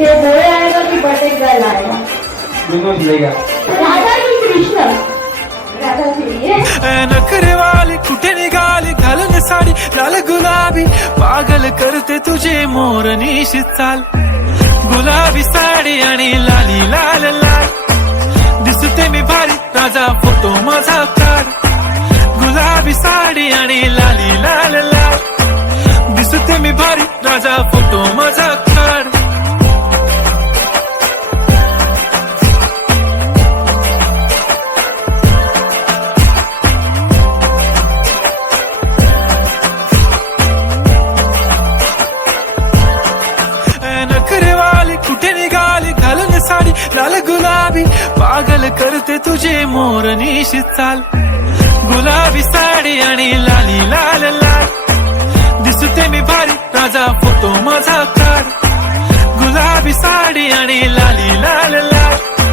ये बोले आएगा कि बटे गर्ल आएगा? दोनों मिलेगा। राधा की कृष्ण? राधा जी ये नखरे वाली कुठे निघाली घालून साडी लाल गुलाबी पागल करते तुझे मोरनीशी चाल गुलाबी साडी आणि लाली लाल लाल दिसते मी भारी राजा फोटो माझा काढ गुलाबी साडी आणि लाली लाल लाल दिसते मी भारी राजा फोटो माझा काढ नखरेवाली कुठे निघाली घालून साडी लाल गुलाबी पागल करते तुझे मोरनीशी चाल गुलाबी साडी आणि लाली लाल लाल दिसते मी भारी राजा फोटो माझा काढ गुलाबी साडी आणि लाली लाल